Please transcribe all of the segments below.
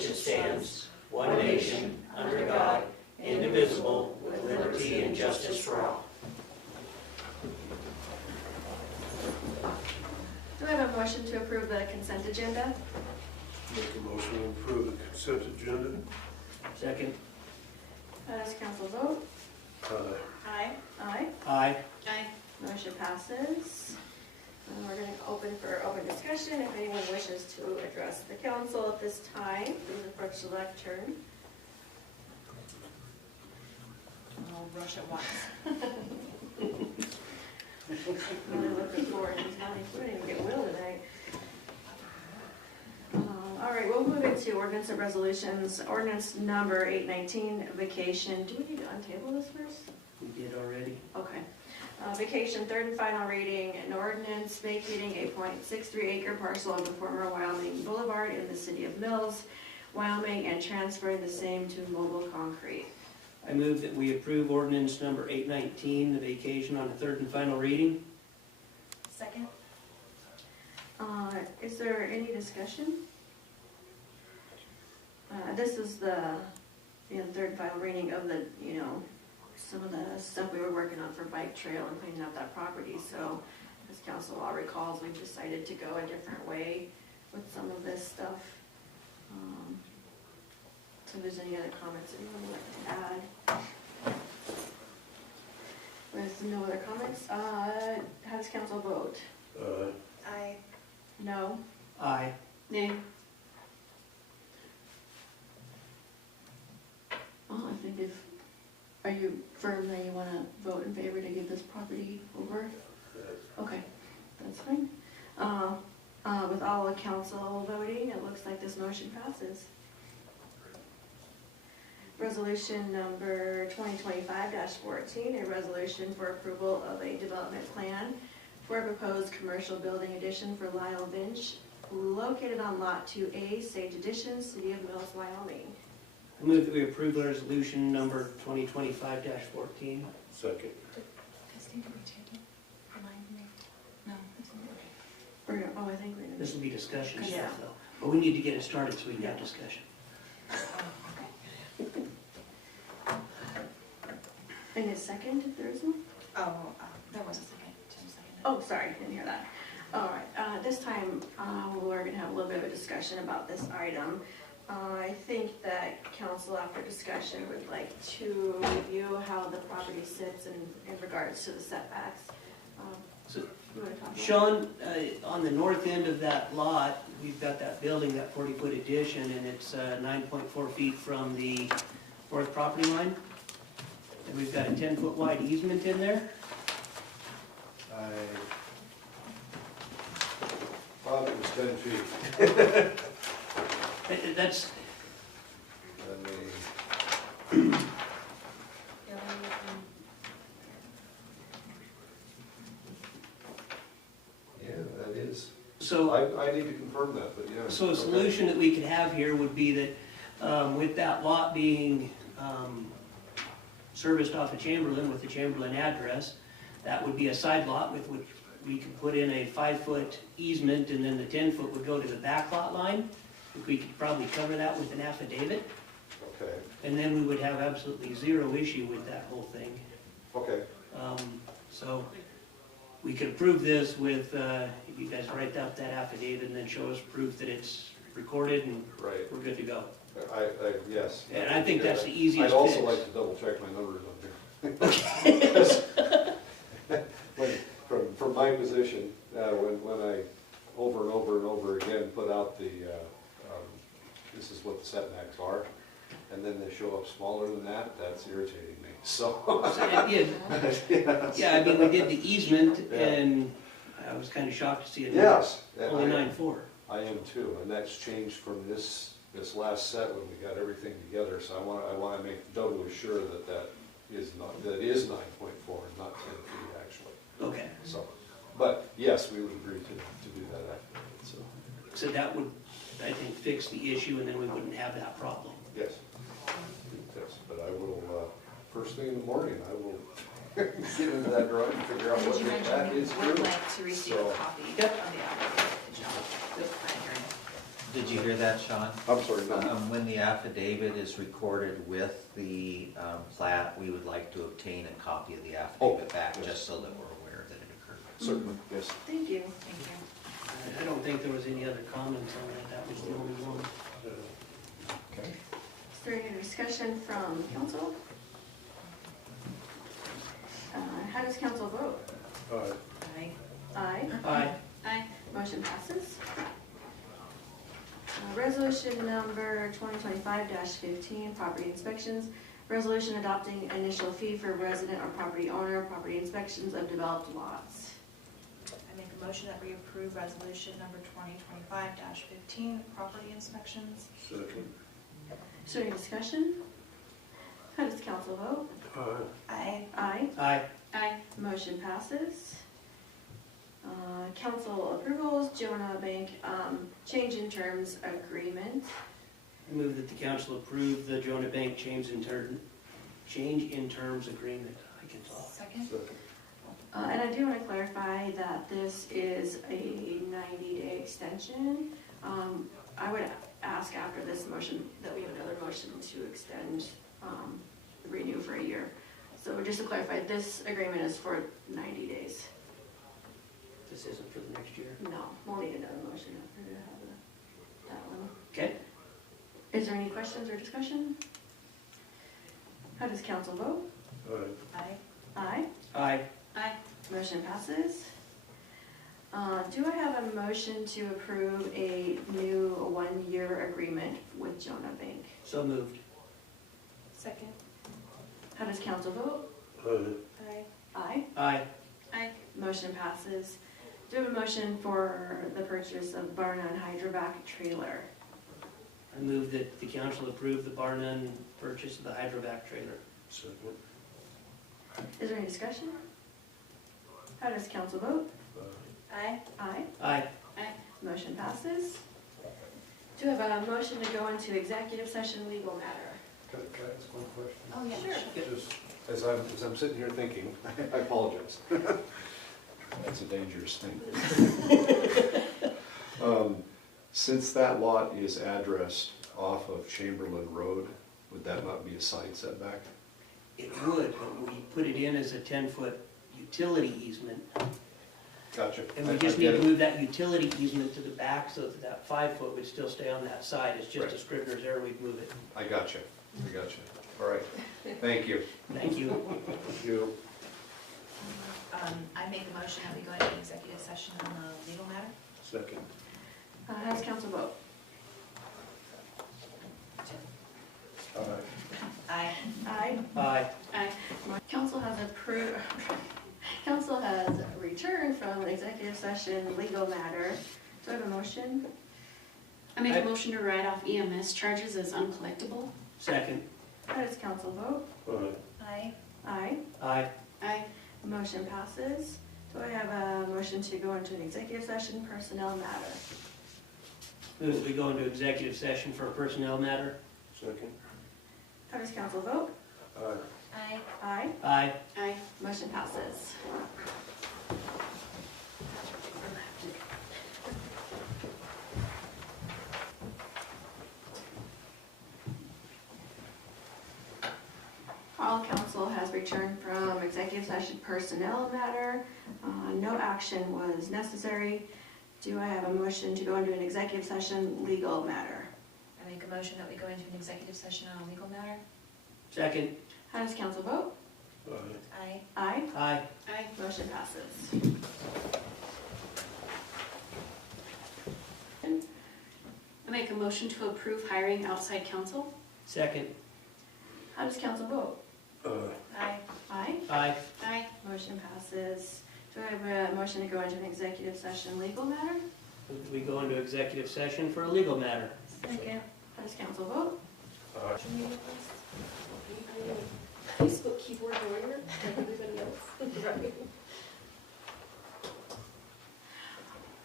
which it stands, one nation, under God, indivisible, with liberty and justice for all. Do I have a motion to approve the consent agenda? Make a motion to approve the consent agenda. Second. Does council vote? Aye. Aye. Aye. Motion passes. We're going to open for open discussion. If anyone wishes to address the council at this time, please approach the lectern. I'll rush at once. Really looking forward to not including get Will tonight. All right, we'll move into ordinance and resolutions. Ordinance number 819, vacation. Do we need to untable this first? We did already. Okay. Vacation, third and final reading, an ordinance vacating a .63 acre parcel of the former Wyoming Boulevard in the city of Mills, Wyoming, and transferring the same to Mobile Concrete. I move that we approve ordinance number 819, the vacation on a third and final reading. Second? Is there any discussion? This is the third and final reading of the, some of the stuff we were working on for bike trail and cleaning up that property. So as council all recalls, we've decided to go a different way with some of this stuff. So if there's any other comments anyone would like to add? With no other comments, how does council vote? Aye. No? Aye. Nay? Well, I think are you firm that you want to vote in favor to give this property over? Okay, that's fine. With all of council voting, it looks like this motion passes. Resolution number 2025-14, a resolution for approval of a development plan for a proposed commercial building addition for Lyle Vinch, located on Lot 2A, Sage Addition, City of Mills, Wyoming. I move that we approve resolution number 2025-14. Second. Christine, did we table? Remind me. No. I think we This will be discussion Yeah. stuff though. But we need to get it started so we can have discussion. And a second, if there is one? There was a second. Jim seconded. Oh, sorry, didn't hear that. All right, this time we're going to have a little bit of a discussion about this item. I think that council, after discussion, would like to review how the property sits in regards to the setbacks. So, You want to talk about it? Sean, on the north end of that lot, we've got that building, that 40-foot addition, and it's 9.4 feet from the north property line. And we've got a 10-foot wide easement in there. I thought it was 10 feet. That's, And they, yeah, that is. so, I need to confirm that, but yeah. so a Okay. solution that we could have here would be that with that lot being serviced off of Chamberlain with the Chamberlain address, that would be a side lot with which we could put in a 5-foot easement, and then the 10-foot would go to the back lot line. We could probably cover that with an affidavit, Okay, and then we would have absolutely zero issue with that whole thing. okay, So we could approve this with, you guys write up that affidavit and then show us proof that it's recorded and right. we're good to go. Yes. And I think that's the easiest I'd also fix. like to double check my numbers on here. From my position, when I over and over and over again put out the, this is what the setbacks are, and then they show up smaller than that, that's irritating me, so. Yeah, I mean, we did the easement Yeah. and I was kind of shocked to see it. Yes. Only 9.4. I am too, and that's changed from this last set when we got everything together, so I want to make doubly sure that is 9.4 and not 10 feet actually. Okay, So, but yes, we would agree to do that after, so, so that would, I think, fix the issue and then we wouldn't have that problem. yes. Yes, but I will, first thing in the morning, I will get into that drawing and figure out Did what you that mention is you would through. like to receive a So- copy of the Yep. application? Good, fine, hearing. Did you hear that, Sean? I'm sorry, no. When the affidavit is recorded with the plat, we would like to obtain a copy of the affidavit back, yes. just so that we're aware that it occurred. Certainly, yes. Thank you. Thank you. I don't think there was any other comments on that, that was the only one. Okay. Is there any discussion from council? How does council vote? Aye. Aye. Aye. Aye. Motion passes. Resolution number 2025-15, property inspections. Resolution adopting initial fee for resident or property owner, property inspections of developed lots. I make a motion that we approve resolution number 2025-15, property inspections. Second. Is there any discussion? How does council vote? Aye. Aye. Aye. Aye. Motion passes. Council approvals, Jonah Bank, change in terms agreement. I move that the council approve the Jonah Bank change in terms agreement. I can talk. Second. And I do want to clarify that this is a 90-day extension. I would ask after this motion that we have another motion to extend, renew for a year. So just to clarify, this agreement is for 90 days. This isn't for the next year. No, we'll need another motion after to have that one. Okay? Is there any questions or discussion? How does council vote? Aye. Aye. Aye. Aye. Motion passes. Do I have a motion to approve a new one-year agreement with Jonah Bank? So moved. Second. How does council vote? Aye. Aye. Aye. Aye. Motion passes. Do I have a motion for the purchase of Barn on Hydrovac trailer? I move that the council approve the bar none purchase of the hydrovac trailer. Second. Is there any discussion? How does council vote? Aye. Aye. Aye. Aye. Motion passes. Do I have a motion to go into executive session legal matter? Can I ask one question? Oh, yeah. Sure. Just as I'm sitting here thinking, I apologize. That's a dangerous thing. Since that lot is addressed off of Chamberlain Road, would that not be a side setback? It would, but we put it in as a 10-foot utility easement. Gotcha. And we I just need get to it. move that utility easement to the back so that that 5 foot would still stay on that side. It's just a Right. Scrivener's error, we'd move it. I gotcha. All right. Thank you. Thank you. Thank you. I make a motion that we go into executive session on the legal matter. Second. How does council vote? Aye. Aye. Aye. Aye. Council has approved, council has returned from executive session legal matter. Do I have a motion? I make a motion to write off EMS charges as uncollectible. Second. How does council vote? Aye. Aye. Aye. Aye. Motion passes. Do I have a motion to go into an executive session personnel matter? Move that we go into executive session for a personnel matter. Second. How does council vote? Aye. Aye. Aye. Aye. Motion passes. All council has returned from executive session personnel matter. No action was necessary. Do I have a motion to go into an executive session legal matter? I make a motion that we go into an executive session on a legal matter. Second. How does council vote? Aye. Aye. Aye. Aye. Motion passes. I make a motion to approve hiring outside counsel. Second. How does council vote? Aye. Aye. Aye. Aye. Motion passes. Do I have a motion to go into an executive session legal matter? Move that we go into executive session for a legal matter. Second. How does council vote? Facebook keyboard warrior, like everybody else. Right.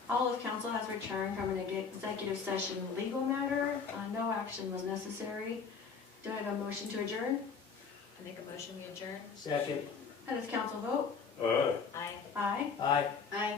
All of council has returned from an executive session legal matter. No action was necessary. Do I have a motion to adjourn? I make a motion we adjourn. Second. How does council vote? Aye. Aye. Aye. Aye. Aye.